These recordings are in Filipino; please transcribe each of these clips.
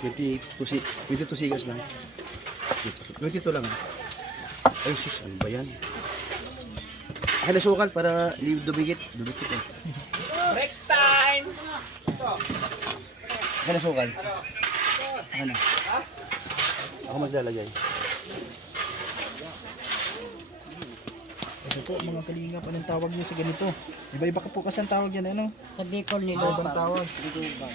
22 sigas lang. 22 lang. Ay sis, ano ba yan? Akin na sukal para hindi dumikit. Dumikit eh. Break time! Akin na sukal. Akin na. Ako maglalagay. Ito po mga kalingap, anong tawag niyo sa ganito? Iba-iba ka po kasi ang tawag yan, ano? Sa Bicol ni Ibang Lubag. tawag. Lubag.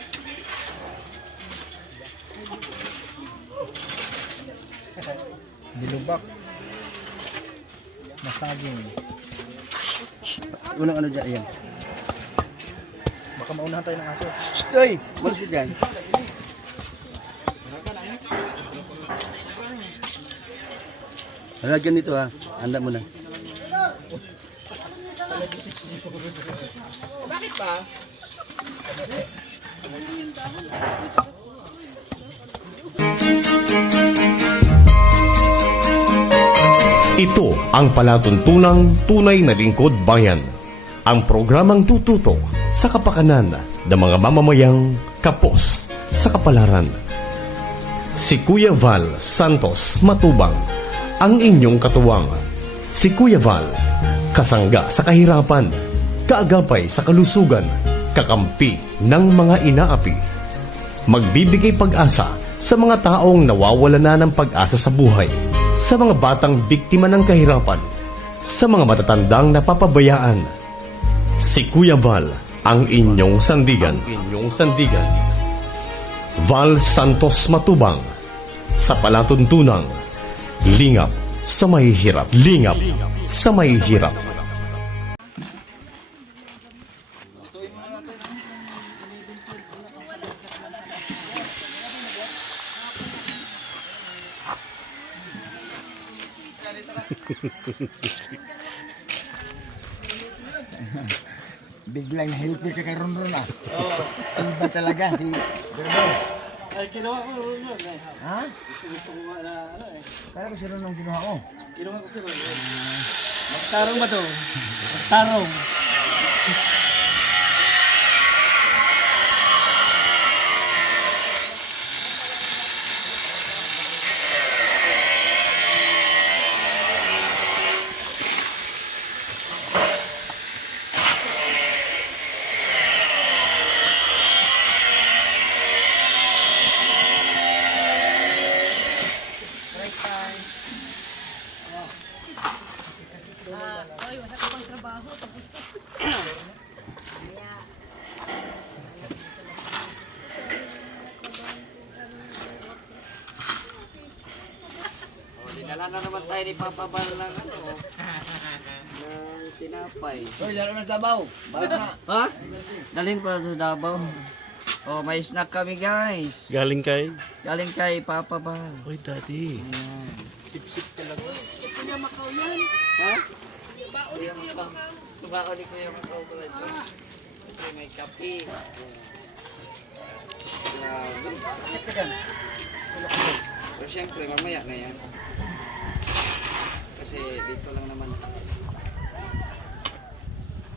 Dilubak. Masaging. Unang ano dyan, ayan. Baka maunahan tayo ng aso. Stoy! Malis ka dyan. Halagyan dito ha. Handa mo na. Bakit ba? Ito ang palatuntunang tunay na lingkod bayan. Ang programang tututok sa kapakanan ng mga mamamayang kapos sa kapalaran. Si Kuya Val Santos Matubang, ang inyong katuwang. Si Kuya Val, kasangga sa kahirapan, kaagapay sa kalusugan, kakampi ng mga inaapi. Magbibigay pag-asa sa mga taong nawawala na ng pag-asa sa buhay, sa mga batang biktima ng kahirapan, sa mga matatandang napapabayaan. Si Kuya Val, ang inyong sandigan. Val Santos Matubang, sa palatuntunang lingap sa mahihirap. Lingap sa mahihirap. Biglang helper ka kay Ron ah. Iba talaga si Ron. Ay, kinuha ko yun eh. Ha? Gusto ko nga na ano eh. Kaya ko si Ron ang ginawa ko. Kinuha ko si Ron. Magtarong ba to? Magtarong. Dinala na naman tayo ni Papa Bal ng ano, ng tinapay. Hoy, lalo na Davao. Bakit na? Ha? Dalhin pa sa Davao. Oh, may snack kami guys. Galing kay? Galing kay Papa Bal. Oy, daddy. Sip-sip talaga. Ha? Kuya Macau. Kumao ni Kuya Macau pala ito. Ito may kape. Pero syempre, mamaya na yan. Kasi dito lang naman tayo.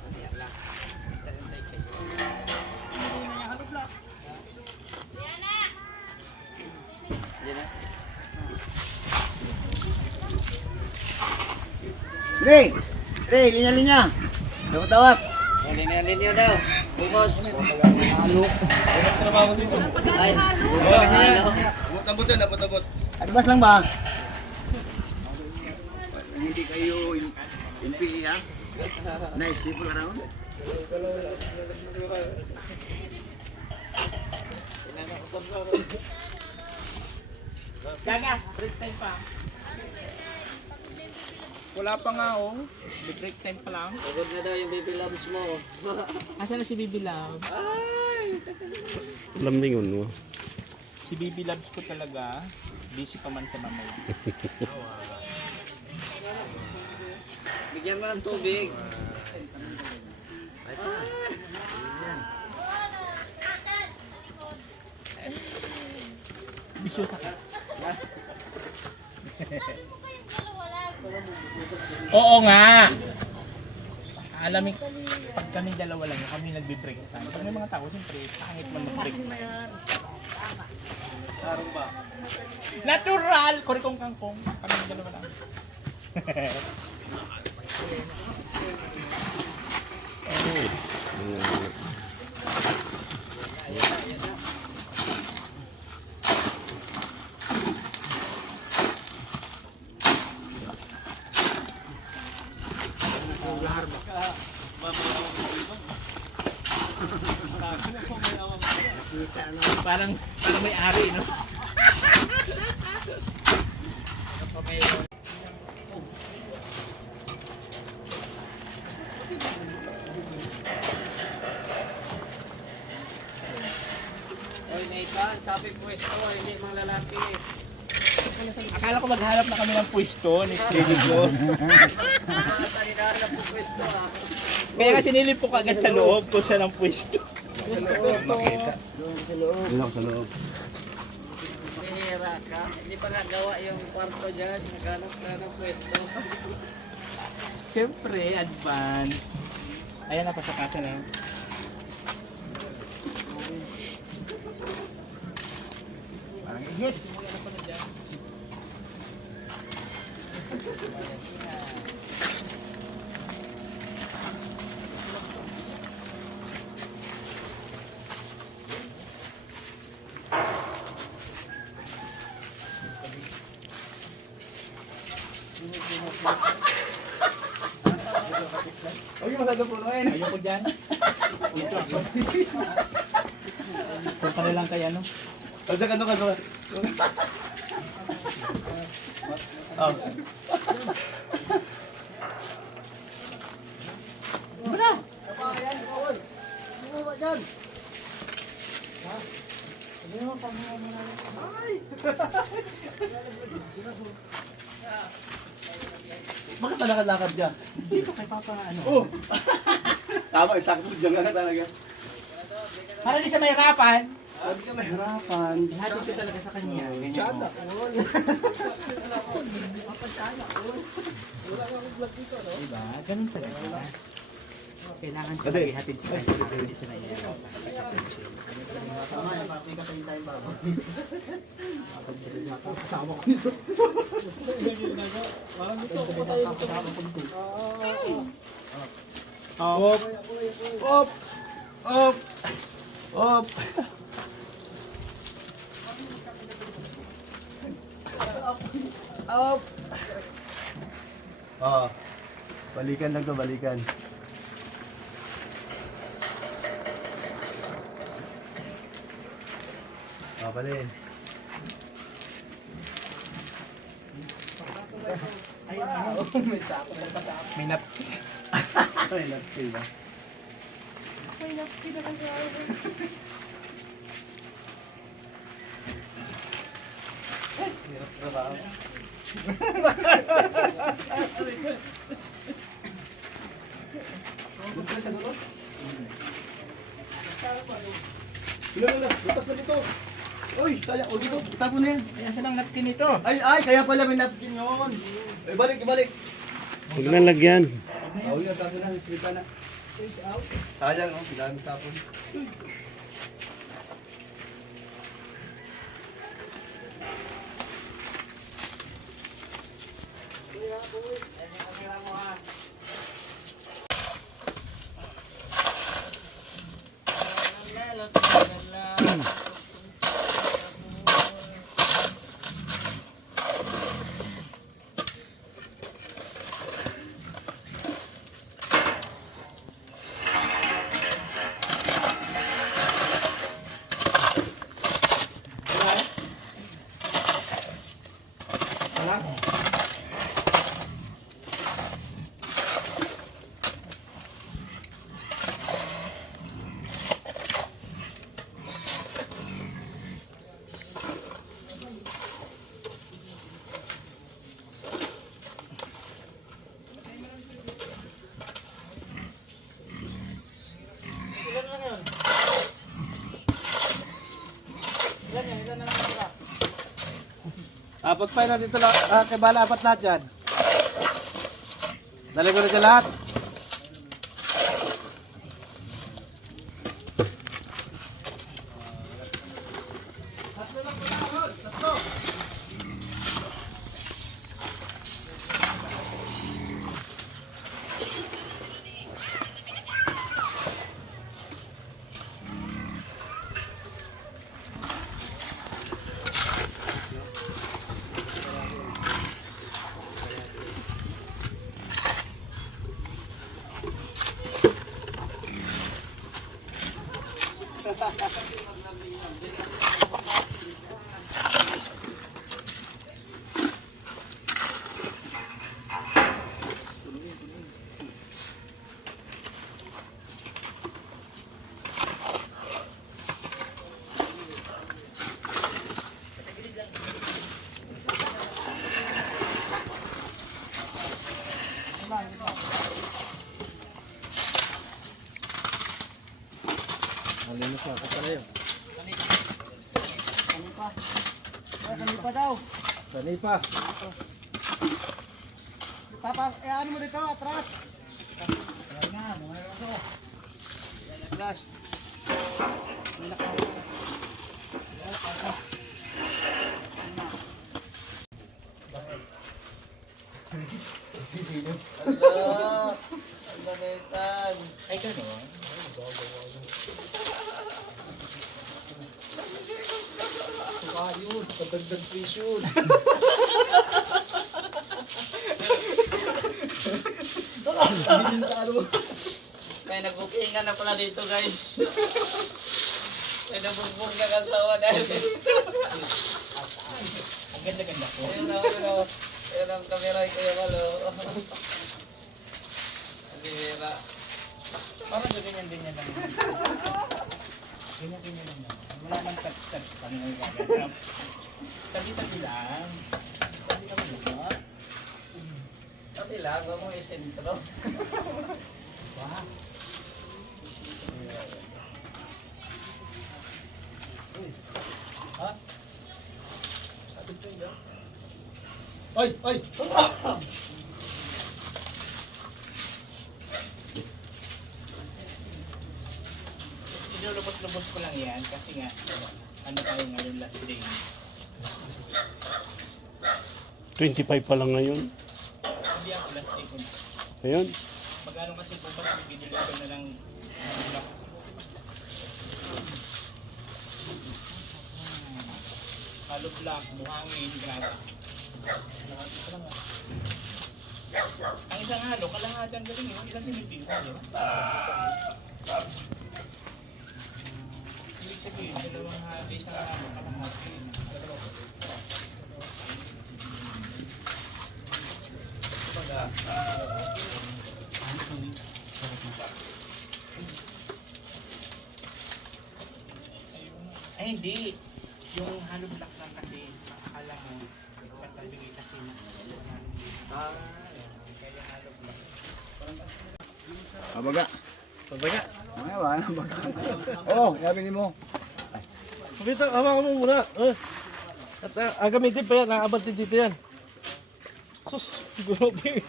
Mamaya lang. Tarantay kayo. Diyan na. Re! Re, linya-linya. Tawat-tawat. Linya daw. Bumos. Ano? Ay, halo. Abot yan, abot. Advance lang ba? Hindi kayo MP ha? Nice people around. Gaga, break time pa. Wala pa nga oh. May break time pa lang. Pagod na daw yung baby loves mo. Asan na si Bibi Love? Ay! Lambingon mo. Si Bibi Loves ko talaga. Busy pa man sa mamaya. Bigyan mo ng tubig. Bisyo ka. Oo nga. alam pag kami dalawa lang, kami nagbe-break time. Pag may mga tao, siyempre, pangit man mag-break. Tarong ba? Natural! Korikong kangkong. Kami dalawa lang. Parang may ari, no? Oy, Nathan, sabi pwesto, hindi mang lalaki. Akala ko maghanap na kami ng pwesto ni Freddy ko. Hinahanap po pwesto ha. Kaya kasi nilip ko agad sa loob kung saan ang pwesto. Makita. Doon ako sa loob. Bihira ka. Hindi pa nga gawa yung kwarto dyan. Naghanap ka ng pwesto. Siyempre, advance. Ayan na, pasakatan na. Parang higit. Huwag yung masyadong punuin. Ayoko dyan. Dito ako. Punta na lang kay ano. Ano ka, ano ka, ano ka? Oh. Bakit talakad-lakad dyan? Dito kay Papa ano. Oh! Tama, sakto dyan ka talaga. Para di sa may harapan. Huwag ka mahirapan. Ihatid ko talaga sa kanya. Ganyan mo. Diba? Ganun talaga. Kailangan siya Ate. ihatid sa kanya para hindi siya naiiyak. Tama, napapikatayin tayo baba. Kasama ko nito. Op! Op! Op! Op! Op! Oh. Balikan lang to, balikan. Oh, balik. May nap. Ay, napkin ba? Hirap trabaho. Wala, butas na dito. Uy, kaya, o dito, tapon na yan. Ayan silang napkin nito. Ay, kaya pala may napkin yun. Ay, balik, balik. Huwag na lagyan. Oh, yun, tapon na, ismita na. Sayang, oh, dami tapon. Apat pa na dito lang. Kay bala, apat lahat yan. Dali ko na dyan lahat. Malinis na ako pala yun. Kanipa daw. Sanay pa. Papa, ano mo dito, atras. Ayan na, mga roso. Atras. Allah! Ang ganitan. Ay, gano'n. Ayun, pagdagdag presyon. May nag-booking ka na pala dito, guys. May nabubong ka kasawa dahil dito. Ang ganda-ganda ko. Ayun o. Ayun ang kamera ko yung malo. Ang bihira. Parang ganyan-ganyan lang. Ganyan-ganyan lang. Wala nang touch-touch. Paano nga gagawin? Tabi-tabi lang. Tabi ka mo. Tapi lang, huwag mong isentro. Wow. Ha? Oy! Oy! Inulubot-lubot ko lang yan kasi nga ano tayo ngayon last day. 25 pa lang ngayon. Hindi ako last day ko na. Ayun. Mag-ano kasi bukas mag-deliver na lang block. Halo block, buhangin, graba. Ang isang halo, kalahatan galing yun. Ilang sinipin mo, di ba? Ibig sabihin, dalawang halo, isang halo, kalahati. Ay, hindi. Yung halo block lang kasi, akala mo, patabigay kasi na. Kaya halo block. Pabaga. Pabaga. Ay, wala na baga. Oo, yabi mo. Dito, hawakan mo muna. At gamitin pa yan, naabot din dito yan. Sus, grabe.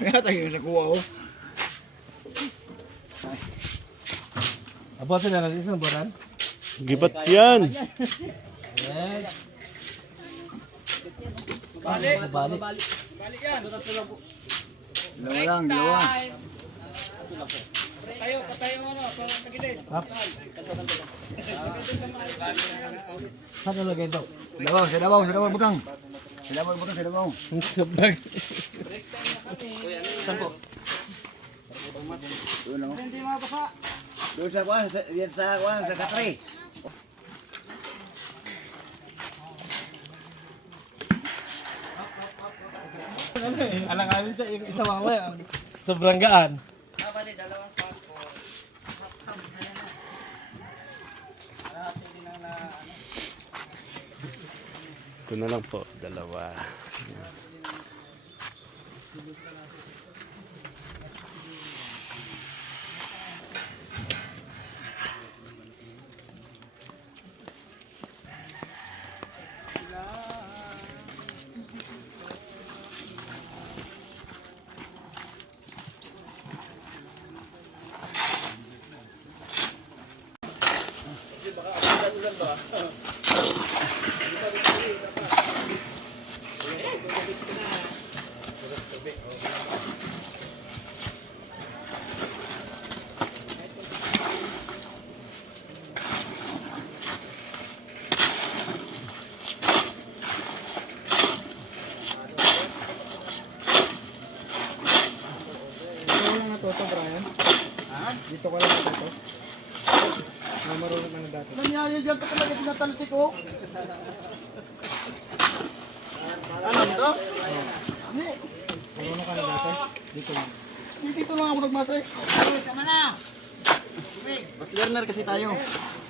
Kaya tayo sa kuha ko. Abutin na natin isang buwan. Gibat yan. Balik. Dalawa lang, dalawa. Tayo, patayo ano, sa gilid. Saan nalagay ito? Sa Davao, butang. Sa Davao, butang, sa Davao. Sampo. Doon lang. Hindi mabasa. Doon sa kuha, sa Katray. Alang amin sa isa mamaya. Sobrang gaan. Bali, dalawang sako. Ito na lang po, dalawa. Dito ko lang dito. Marunong na dati. Nangyari dyan ka talaga tinatalsik ko. Alam to? Hindi. Marunong ka na dati? Dito lang. Dito lang ako nagmasay. Mas learner kasi tayo.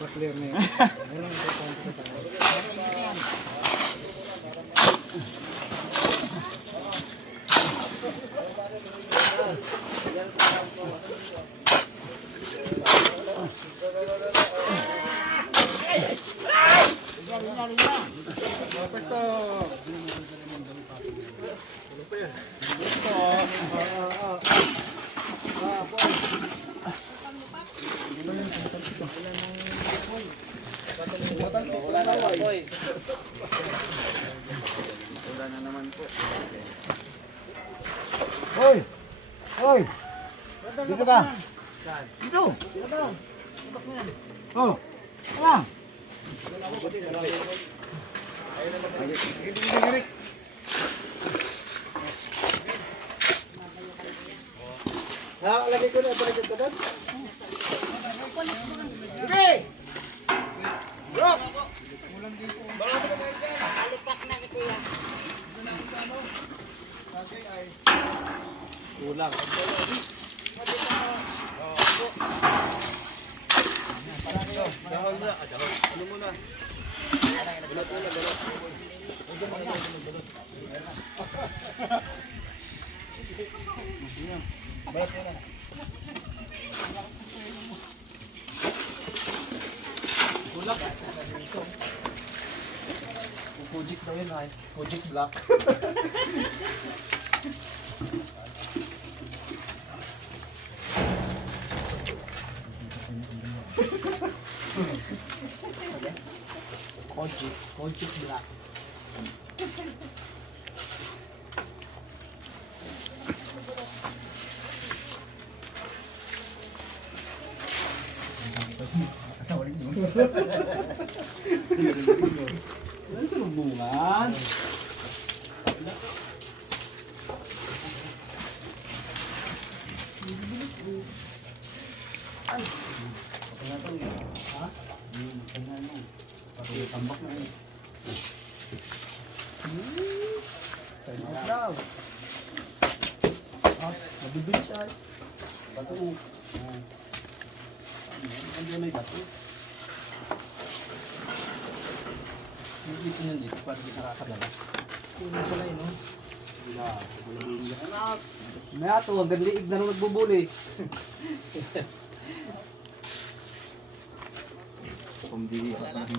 Pa-clear na yun. Ayun ang importante sa tayo. Wala na po eh. Wala na naman po. Hoy! Hoy! Dito ka! Dito! Oh! Tama! Lagay ko na, balik ko doon. Sige! Rock! Kulang. Dahol na. Dahol. Ano muna? Balot muna, balot. Project daw yun ay. Project Black. Project Black. Ano sa lumbungan? Mabibilis ay. Bato mo. Andiyan may bato. Yung ipin nandito, parang di nakakadala. Kunin ko na yun, no? May ato, ang liig na nung nagbubuli. Pambili ako.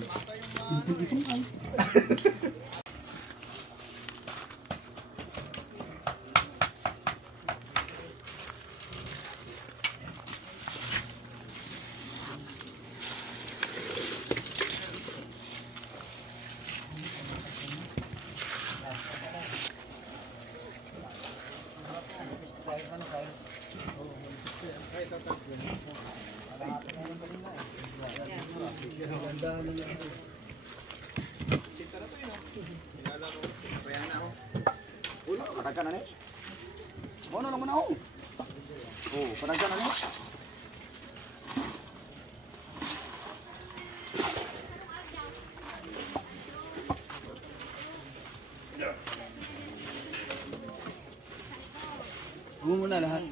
Uy, patagka na ni. Ano naman ako? Oh, patagka na ni. Huwag mo na lahat.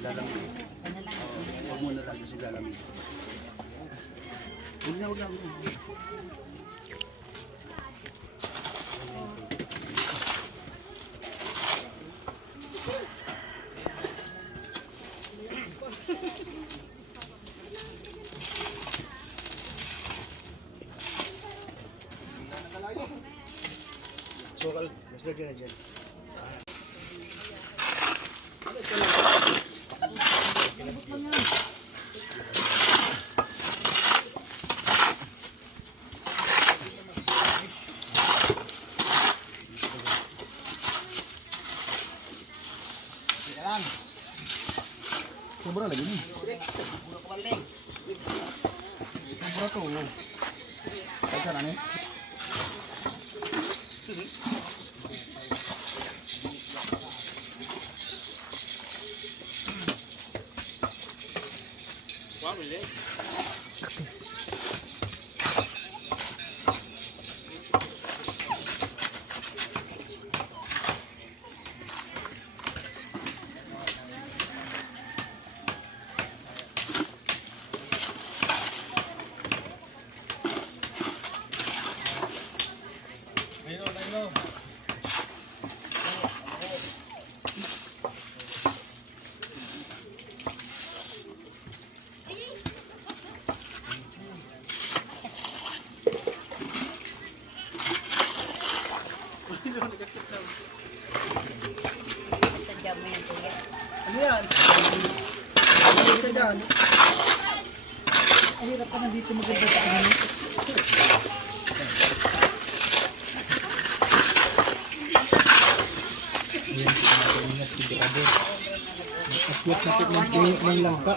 Lalamig. Huwag mo na lang kasi lalamig. Huwag na, huwag na. Sokal, mas lagyan na dyan. Sobra lagi ni. Sobra tu. Macam mana ni? Ano yan? Ano ka dyan? Ang hirap ka na dito maganda sa ano. Akyat na po ng puno ng langka.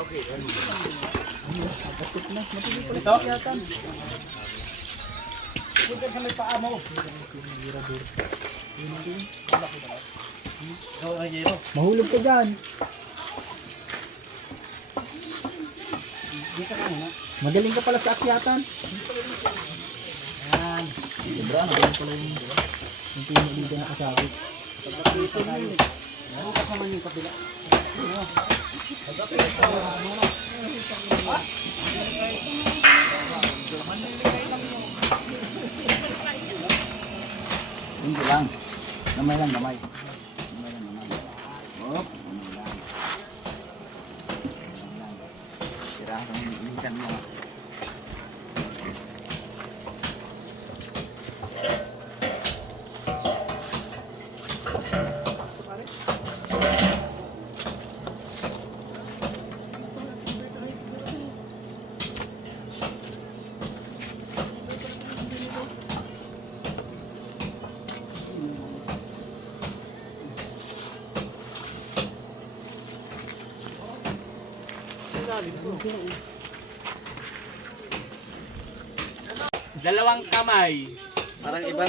Okay. Ito? Punta sa may paa mo. Mahulog ka dyan. Dito ka muna. Magaling ka pala sa akyatan. Ayan. Sobra, magaling pala yung pinili na kasabi. Ano kasama yung kapila? Hindi lang. Gamay lang, gamay. Gamay lang, gamay. Oh, gamay lang. Sirahan yung ikan mo. Dalawang kamay. Parang ibang...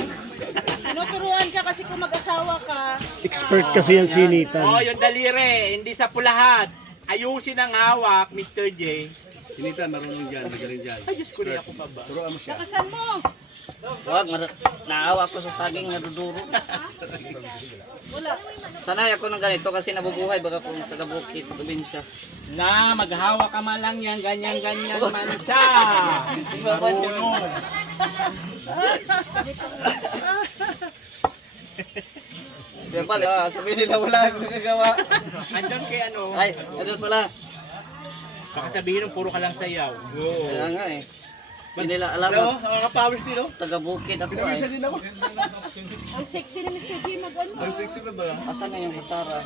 Tinuturuan ka kasi kung mag-asawa ka. Expert kasi yan sinitan. Oh, yung daliri, hindi sa pulahat. Ayusin ang hawak, Mr. J. Sinita, marunong dyan, magaling dyan. Ay, Diyos ko rin ako pa ba? Turuan mo siya. Lakasan mo. Wag, naawa ko sa saging naduduro. Wala. Sanay ako ng ganito kasi nabubuhay baka kung sa Bukid, probinsya. Na, maghawa ka man lang yan, ganyan-ganyan man siya. Marunong. Kaya pala, sabihin nila wala akong nagagawa. Andun kay ano, Ay, ano pala. baka sabihin ng puro ka lang sayaw. Kaya nga eh. Hindi nila alam Ano? na Nakakapawis din, no? taga-Bukid ako ay. Pinawisa din ako. Ang sexy ni Mr. J mag-ano. Ang sexy na ba? Asan na yung kutsara?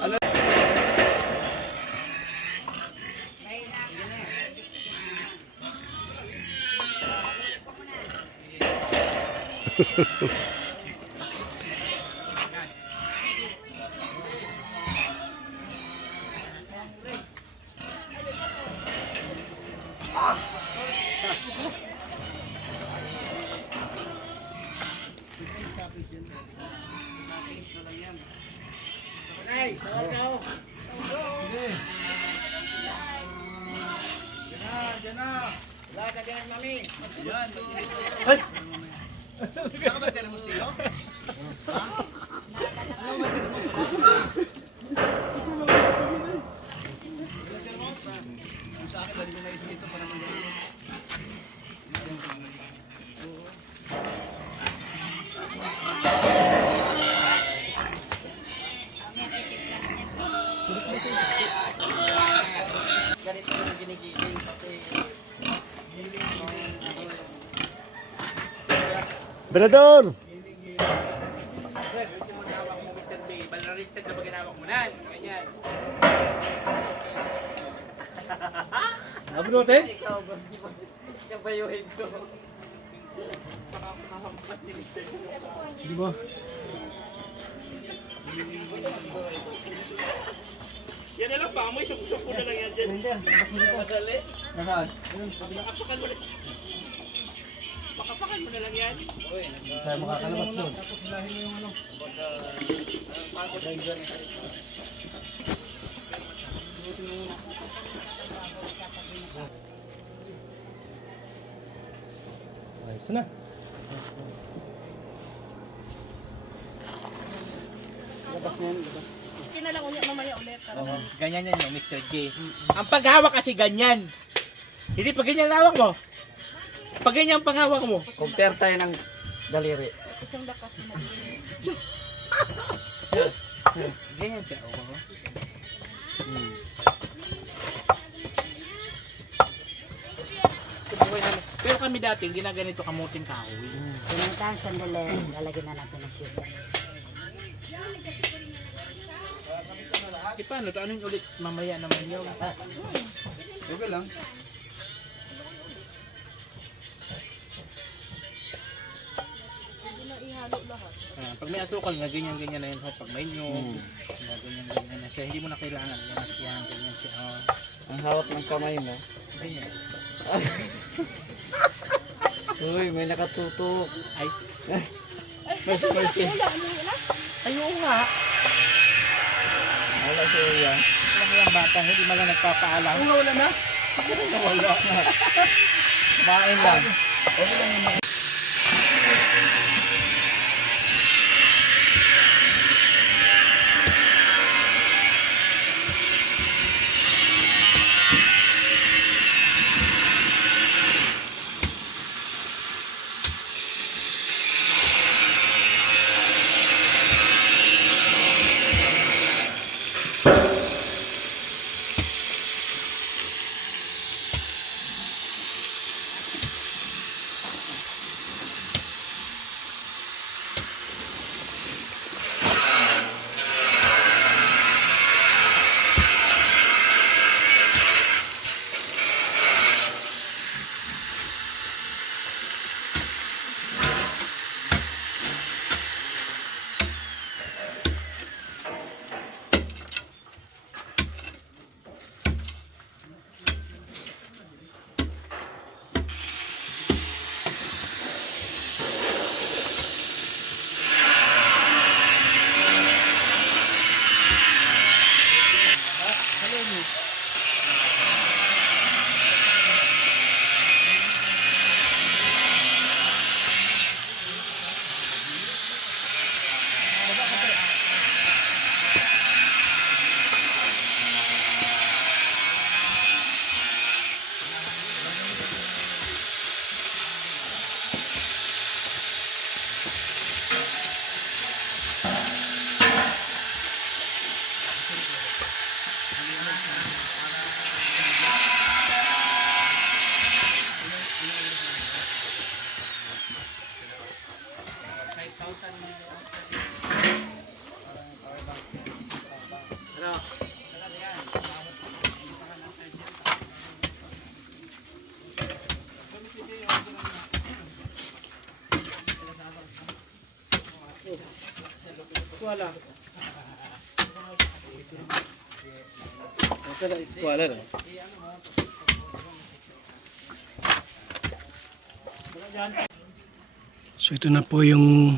Sa akin, dali ko naisip ito para magaling. Ganito yung ginigiling kasi. Berador! Ayusin mo na hawak mo, Mr. J. Balaristic na ba ginawak mo nan? Ganyan. Nabunutin? Ikaw ba? Kabayuhin ko. Di ba? Yan na lang pa, amoy, suk-suk ko na lang yan dyan. Madali. Nasaan? Pakapakan mo na. Pakapakan mo na lang yan. Kaya makakalabas doon. Ayos na. Hindi na lang ulit mamaya ulit. Ganyan yan yung Mr. J. Ang paghawak kasi ganyan. Hindi pag ganyan ang hawak mo. Pag ganyan ang panghawak mo. Compare tayo ng daliri. Isang lakas mo. Ganyan siya. Oo. Pero kami dati, ginaganito kamuting kahoy. Pinuntahan sandali, lalagyan na natin ng sugar. paano? Ano ulit mamaya naman yun? Okay lang. Pag may asukal nga, ganyan-ganyan na yun. Pag may nyog, ganyan-ganyan na siya. Hindi mo na kailangan yan, ganyan siya. Ang hawak ng kamay mo. Ganyan. Uy, may nakatutok. Ay, Mercy, mercy. ayaw nga. Wala siya. Walang yung bata, hindi man lang nagpapaalam. Wala na. Wala na. Kumain lang. Wala. Asa na eskwela na? So ito na po yung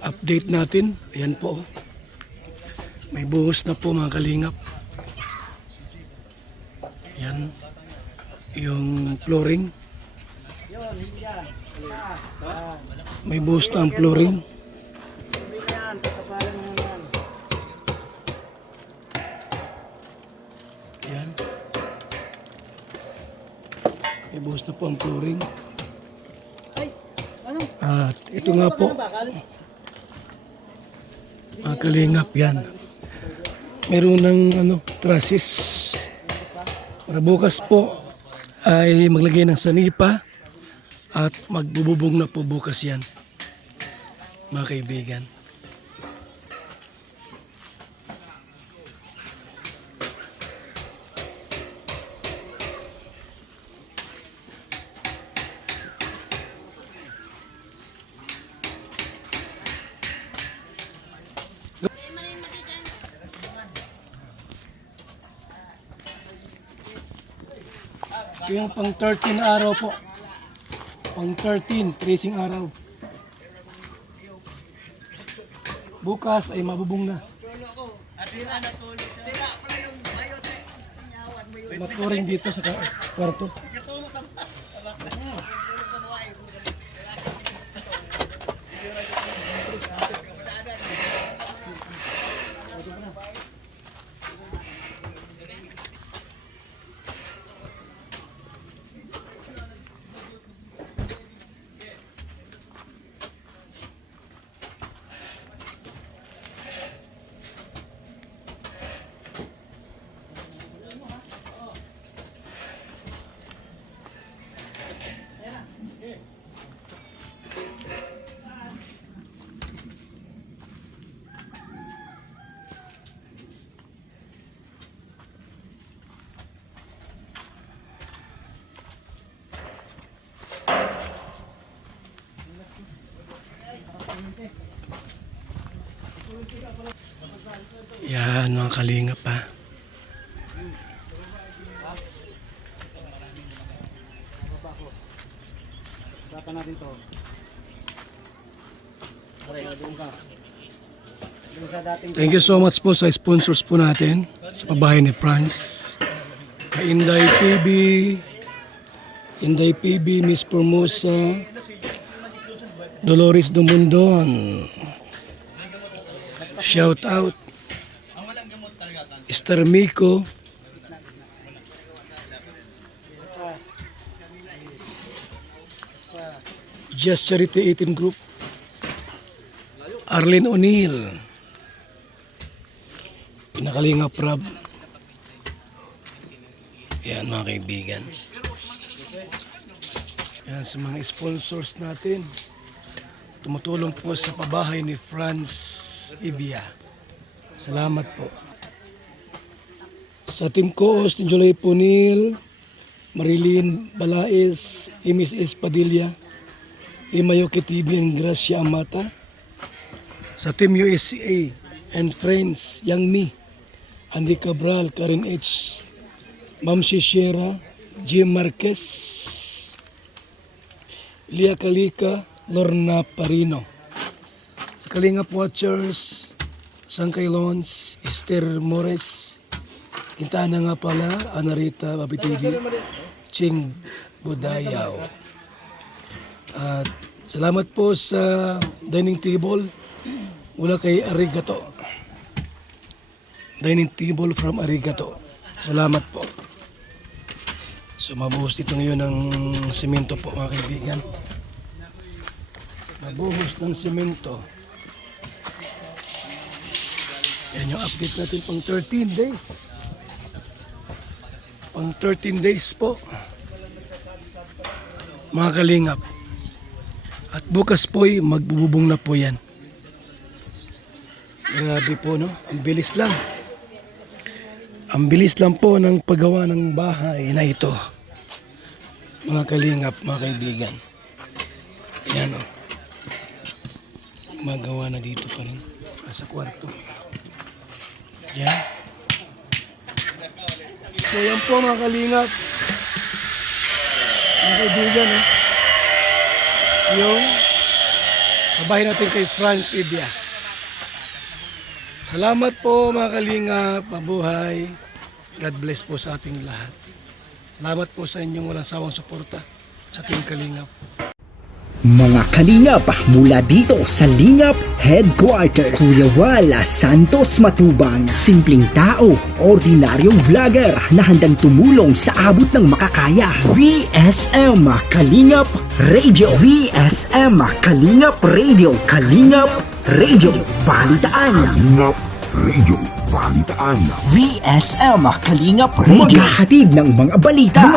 update natin. Ayan po. May buhos na po mga kalingap. Ayan. Yung flooring. May buhos na ang flooring. Ayan. May buhos na po ang flooring. At ito nga po. Mga kalingap yan. Meron ng trusses. Para bukas po ay maglagay ng sanipa at magbububong na po bukas yan. Mga kaibigan. Yung pang 13 araw po. Pang 13, tracing araw. Bukas ay mabubong na. Maturing dito sa kwarto. Yan mga kalingap ha. Dapat natin to. Doon sa dating Thank you so much po sa sponsors po natin sa pabahay ni Franz. Kay Inday PB, Miss Formosa, Dolores Dumundon. Shout out. Esther Miko. Just Charity 18 Group. Arlene O'Neill. Pinakalinga Prab. Yan mga kaibigan. Yan sa mga sponsors natin. Tumutulong po sa pabahay ni Franz Ibia. Salamat po. Sa team co-host ni Julie Punil, Marilyn Balaez, Imis Espadilla, Imayoki TV and Gracia Amata. Sa team USA and Friends, Yang Mi, Andy Cabral, Karen H, Ma'am Shishera, Jim Marquez, Lia Kalika, Lorna Parino. Sa Kalingap Watchers, Sangkay Lons, Esther Mores, Quintana nga pala, Anarita Babitidi, Ching Budayaw. At salamat po sa dining table mula kay Arigato. Dining table from Arigato. Salamat po. So mabuhos dito ngayon ng semento po mga kaibigan. Mabuhos ng semento. Yan yung update natin pang 13 days. Pang 13 days po. Mga kalingap. At bukas po'y magbububong na po yan. Grabe po no. Ang bilis lang. Ang bilis lang po ng paggawa ng bahay na ito. Mga kalingap, mga kaibigan. Yan o. Magawa na dito pa rin. Sa kwarto. Yan. So yan po mga kalingap. Mga kaibigan eh. Yung babae natin kay Franz Ibia. Salamat po mga kalingap. Mabuhay. God bless po sa ating lahat. Salamat po sa inyong walang sawang suporta sa ating kalingap. Mga kalingap mula dito sa Lingap Headquarters, Kuya Wala Santos Matubang, simpleng tao, ordinaryong vlogger na handang tumulong sa abot ng makakaya. VSM Kalingap Radio, VSM Kalingap Radio, Kalingap Radio, Balitaan. Kalingap Radio, Balitaan. VSM Kalingap Radio, maghahatid ng mga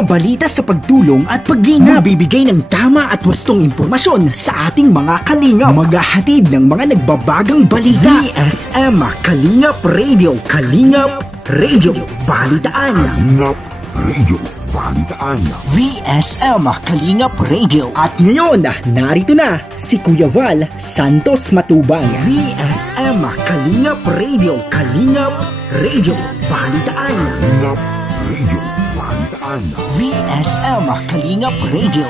balita sa pagtulong at paglingap, bibigay ng tama at wastong impormasyon sa ating mga kalingap, maghahatid ng mga nagbabagang balita. VSM Kalingap Radio, Kalingap Radio, Balitaan. Kalingap Radio, Balitaan. VSM Kalingap Radio. At ngayon, narito na si Kuya Val Santos Matubang. VSM Kalingap Radio, Kalingap Radio, Balitaan. Kalingap Radio, Balitaan. VSM Kalingap Radio.